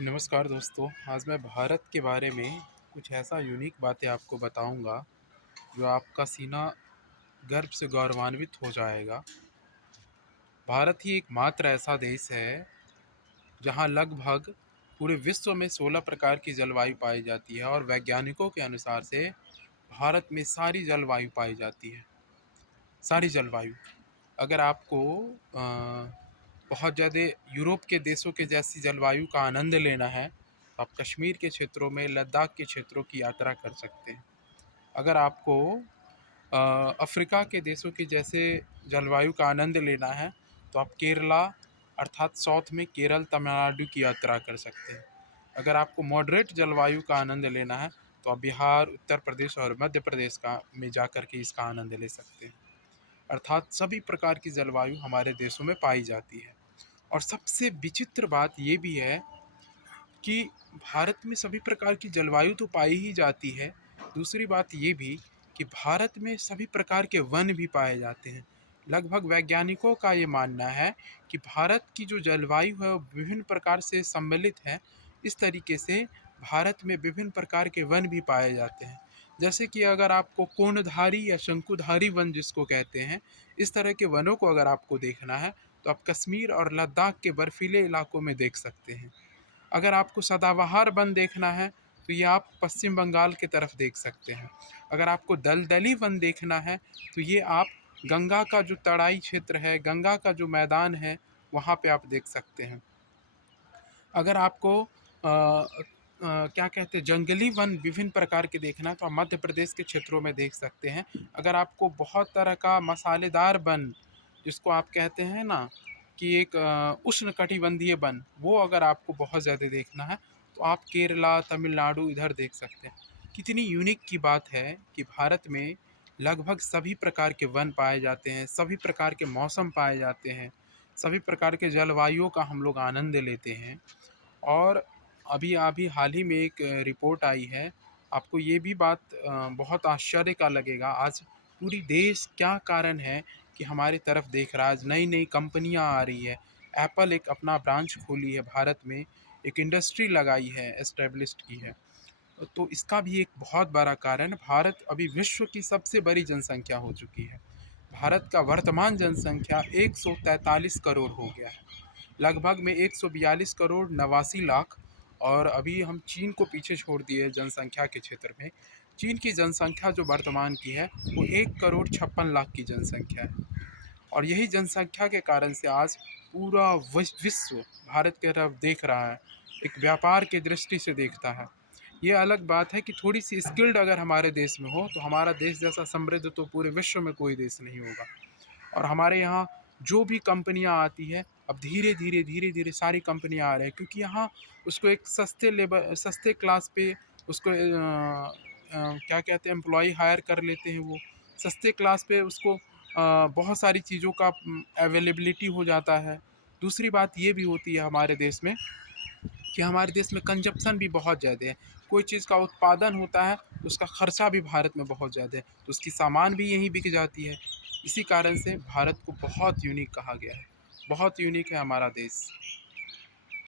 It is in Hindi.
नमस्कार दोस्तों, आज मैं भारत के बारे में कुछ ऐसा यूनिक बातें आपको बताऊंगा जो आपका सीना गर्व से गौरवान्वित हो जाएगा। भारत ही एकमात्र ऐसा देश है जहां लगभग पूरे विश्व में 16 प्रकार की जलवायु पाई जाती है और वैज्ञानिकों के अनुसार से भारत में सारी जलवायु पाई जाती है। सारी जलवायु अगर आपको बहुत ज़्यादा यूरोप के देशों के जैसी जलवायु का आनंद लेना है तो आप कश्मीर के क्षेत्रों में, लद्दाख के क्षेत्रों की यात्रा कर सकते हैं। अगर आपको अफ्रीका के देशों की जैसे जलवायु का आनंद लेना है तो आप केरला अर्थात साउथ में केरल, तमिलनाडु की यात्रा कर सकते हैं। अगर आपको मॉडरेट जलवायु का आनंद लेना है तो आप बिहार, उत्तर प्रदेश और मध्य प्रदेश का में जाकर के इसका आनंद ले सकते हैं। अर्थात सभी प्रकार की जलवायु हमारे देशों में पाई जाती है। और सबसे विचित्र बात ये भी है कि भारत में सभी प्रकार की जलवायु तो पाई ही जाती है। दूसरी बात ये भी कि भारत में सभी प्रकार के वन भी पाए जाते हैं। लगभग वैज्ञानिकों का ये मानना है कि भारत की जो जलवायु है वो विभिन्न प्रकार से सम्मिलित है। इस तरीके से भारत में विभिन्न प्रकार के वन भी पाए जाते हैं। जैसे कि अगर आपको कोणधारी या शंकुधारी वन जिसको कहते हैं, इस तरह के वनों को अगर आपको देखना है तो आप कश्मीर और लद्दाख के बर्फीले इलाकों में देख सकते हैं। अगर आपको सदाबहार वन देखना है तो ये आप पश्चिम बंगाल की तरफ देख सकते हैं। अगर आपको दलदली वन देखना है तो ये आप गंगा का जो तराई क्षेत्र है, गंगा का जो मैदान है, वहाँ पे आप देख सकते हैं। अगर आपको क्या कहते हैं जंगली वन विभिन्न प्रकार के देखना है तो आप मध्य प्रदेश के क्षेत्रों में देख सकते हैं। अगर आपको बहुत तरह का मसालेदार वन जिसको आप कहते हैं ना कि एक उष्णकटिबंधीय वन, वो अगर आपको बहुत ज़्यादा देखना है तो आप केरला, तमिलनाडु इधर देख सकते हैं। कितनी यूनिक की बात है कि भारत में लगभग सभी प्रकार के वन पाए जाते हैं, सभी प्रकार के मौसम पाए जाते हैं, सभी प्रकार के जलवायुओं का हम लोग आनंद लेते हैं। और अभी अभी हाल ही में एक रिपोर्ट आई है, आपको ये भी बात बहुत आश्चर्य का लगेगा। आज पूरी देश क्या कारण है कि हमारी तरफ देख रहा है। आज नई नई कंपनियां आ रही है। एप्पल एक अपना ब्रांच खोली है भारत में, एक इंडस्ट्री लगाई है, एस्टेब्लिश्ड की है। तो इसका भी एक बहुत बड़ा कारण, भारत अभी विश्व की सबसे बड़ी जनसंख्या हो चुकी है। भारत का वर्तमान जनसंख्या 143 करोड़ हो गया है। लगभग में 142 करोड़ 89 लाख। और अभी हम चीन को पीछे छोड़ दिए जनसंख्या के क्षेत्र में। चीन की जनसंख्या जो वर्तमान की है वो 1 करोड़ 56 लाख की जनसंख्या है। और यही जनसंख्या के कारण से आज पूरा विश्व भारत की तरफ देख रहा है, एक व्यापार की दृष्टि से देखता है। ये अलग बात है कि थोड़ी सी स्किल्ड अगर हमारे देश में हो तो हमारा देश जैसा समृद्ध तो पूरे विश्व में कोई देश नहीं होगा। और हमारे यहाँ जो भी कंपनियाँ आती है, अब धीरे धीरे सारी कंपनियाँ आ रही हैं, क्योंकि यहाँ उसको एक सस्ते क्लास पे उसको क्या कहते हैं एम्प्लॉय हायर कर लेते हैं। वो सस्ते क्लास पे उसको बहुत सारी चीज़ों का अवेलेबिलिटी हो जाता है। दूसरी बात ये भी होती है हमारे देश में कि हमारे देश में कंजप्शन भी बहुत ज़्यादा है। कोई चीज़ का उत्पादन होता है तो उसका खर्चा भी भारत में बहुत ज़्यादा है, तो उसकी सामान भी यहीं बिक जाती है। इसी कारण से भारत को बहुत यूनिक कहा गया है। बहुत यूनिक है हमारा देश।